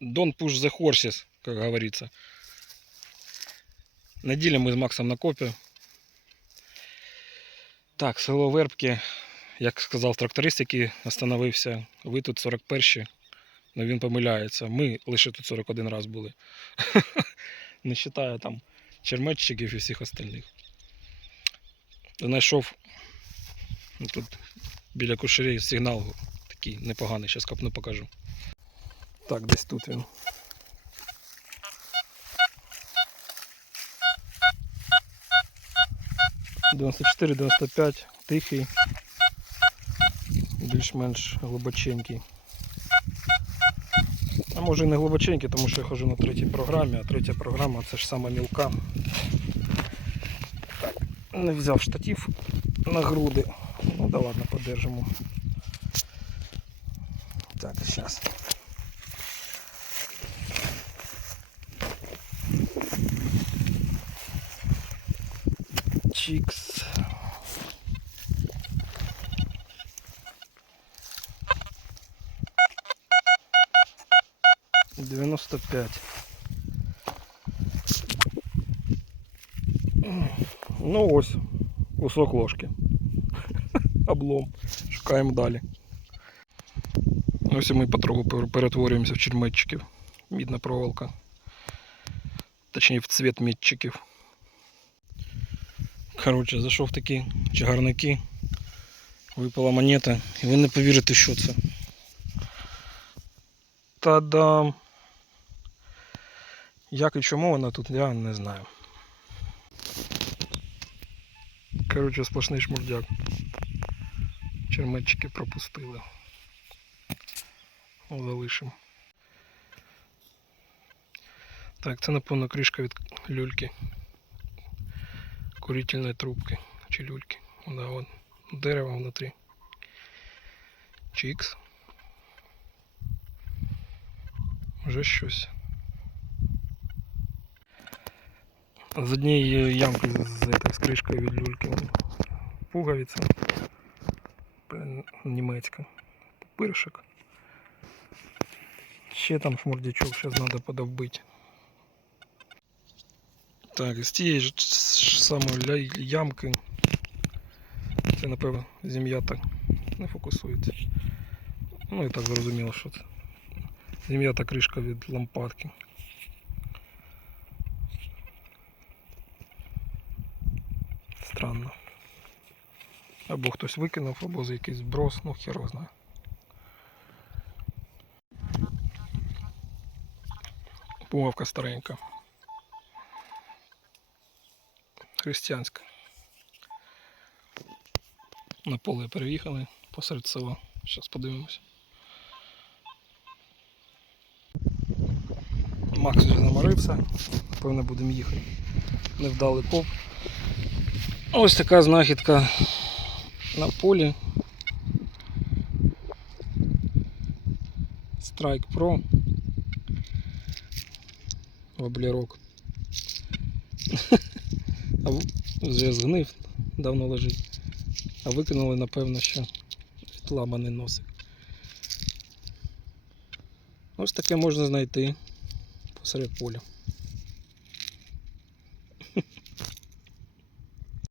Don't push the horses, как говорится. Неділя ми з Максом на копі. Так, село Вербки, як сказав тракторист, який остановився, ви тут 41 але він помиляється. Ми лише тут 41 раз були. Не вважаю там черметчиків і всіх остальних. Знайшов тут біля кушерей сигнал такий непоганий, зараз копну покажу. Так, десь тут він. Дев'яносто чотири, дев'яносто п'ять, тихий, більш-менш глибоченький. А може і не глибоченький, тому що я ходжу на третій програмі, а третя програма це ж сама мілка. Не взяв штатив на груди. Ну да ладно, подержимо. Так, зараз. Чикс. Девяносто пять. Ну ось, кусок ложки. Облом. Шукаємо далі. Ось і ми потроху перетворюємося в черметчиків. Мідна проволока. Точніше в цвіт мідчиків. Коротше, зайшов в такі чагарники. Випала монета. І ви не повірите, що це. Та-дам! Як і чому вона тут, я не знаю. Коротше, сплошний шмурдяк. Черметчики пропустили. Залишимо. Так, це напевно кришка від люльки. Курительної трубки чи люльки. Да, вон. Дерево внутрі. Чікс. Вже щось. З однієї ямки з, з, этой, з кришкою від люльки. вон. Пуговиця. Блін, німецька. Пиршик. Ще там шмурдячок, зараз треба подовбити. Так, з тієї ж самої ямки. Це, напевно, зім'я так не фокусується. Ну і так зрозуміло, що це. Зім'я та кришка від лампадки. Странно. Або хтось викинув, або за якийсь зброс, ну його знає. Пуговка старенька. Християнська. На поле переїхали посеред села. Зараз подивимось. Макс вже заморився, певно будемо їхати. Невдалий коп. Ось така знахідка на полі. Strike Pro. Воблерок. А вже згнив, давно лежить. А викинули, напевно, що відламаний носик. Ось таке можна знайти посеред поля.